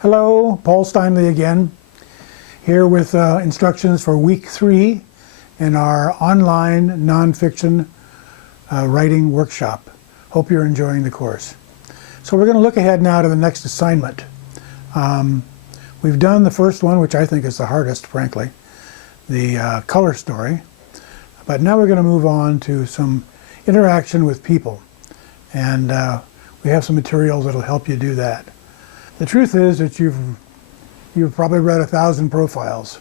Hello, Paul Steinley again, here with instructions for week 3 in our online nonfiction writing workshop. Hope you're enjoying the course. So we're going to look ahead now to the next assignment. We've done the first one, which I think is the hardest, frankly, the color story. But now we're going to move on to some interaction with people. And we have some materials that will help you do that. The truth is that you've probably read 1,000 profiles,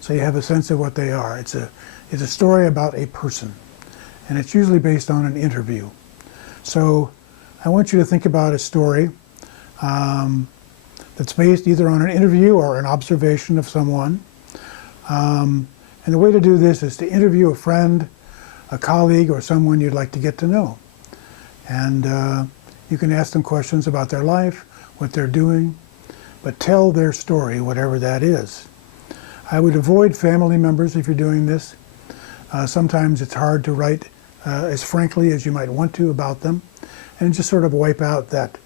so you have a sense of what they are. It's a story about a person, and it's usually based on an interview. So I want you to think about a story that's based either on an interview or an observation of someone. And the way to do this is to interview a friend, a colleague, or someone you'd like to get to know. And you can ask them questions about their life, what they're doing, but tell their story, whatever that is. I would avoid family members if you're doing this. Sometimes it's hard to write as frankly as you might want to about them, and just sort of wipe out that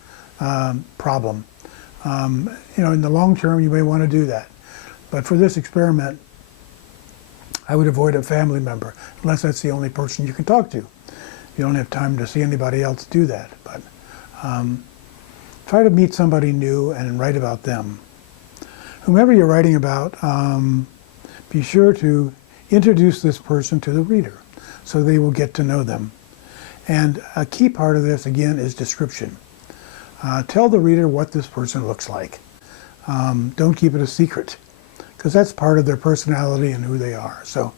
problem. In the long term, you may want to do that. But for this experiment, I would avoid a family member, unless that's the only person you can talk to. You don't have time to see anybody else do that. But try to meet somebody new and write about them. Whomever you're writing about, be sure to introduce this person to the reader so they will get to know them. And a key part of this, again, is description. Tell the reader what this person looks like. Don't keep it a secret, because that's part of their personality and who they are. So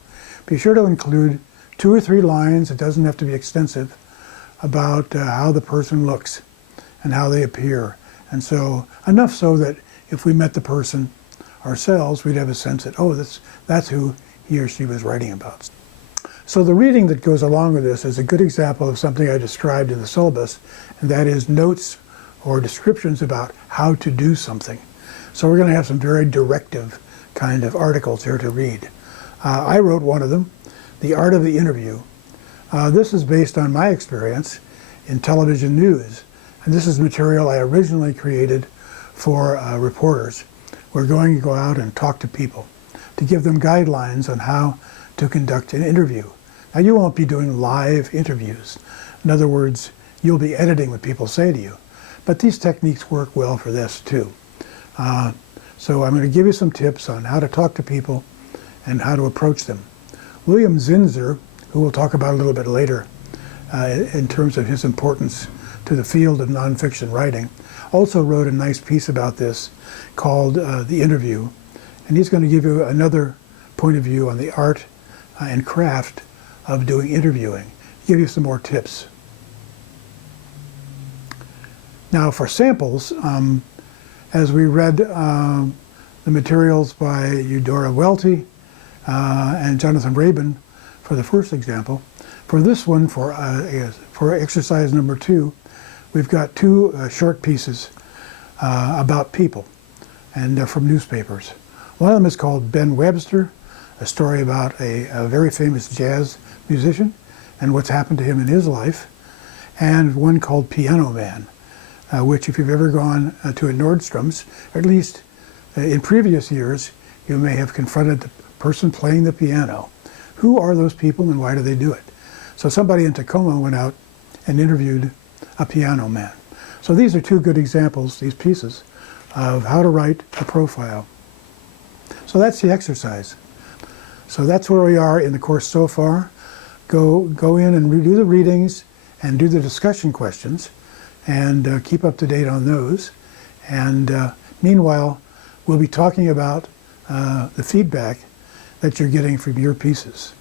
be sure to include 2 or 3 lines, it doesn't have to be extensive, about how the person looks and how they appear. And so, enough so that if we met the person ourselves, we'd have a sense that, oh, that's who he or she was writing about. So the reading that goes along with this is a good example of something I described in the syllabus, and that is notes or descriptions about how to do something. So we're going to have some very directive kind of articles here to read. I wrote one of them, The Art of the Interview. This is based on my experience in television news. And this is material I originally created for reporters. We're going to go out and talk to people to give them guidelines on how to conduct an interview. Now, you won't be doing live interviews. In other words, you'll be editing what people say to you. But these techniques work well for this too. So I'm going to give you some tips on how to talk to people and how to approach them. William Zinsser, who we'll talk about a little bit later in terms of his importance to the field of nonfiction writing, also wrote a nice piece about this called The Interview. And he's going to give you another point of view on the art and craft of doing interviewing, give you some more tips. Now for samples, as we read the materials by Eudora Welty and Jonathan Rabin for the first example, for this one, for exercise number 2, we've got 2 short pieces about people, and they're from newspapers. One of them is called Ben Webster, a story about a very famous jazz musician and what's happened to him in his life, and one called Piano Man, which if you've ever gone to a Nordstrom's, or at least in previous years, you may have confronted the person playing the piano. Who are those people and why do they do it? So somebody in Tacoma went out and interviewed a piano man. So these are 2 good examples, these pieces, of how to write a profile. So that's the exercise. So that's where we are in the course so far. Go in and do the readings and do the discussion questions and keep up to date on those. And meanwhile, we'll be talking about the feedback that you're getting from your pieces.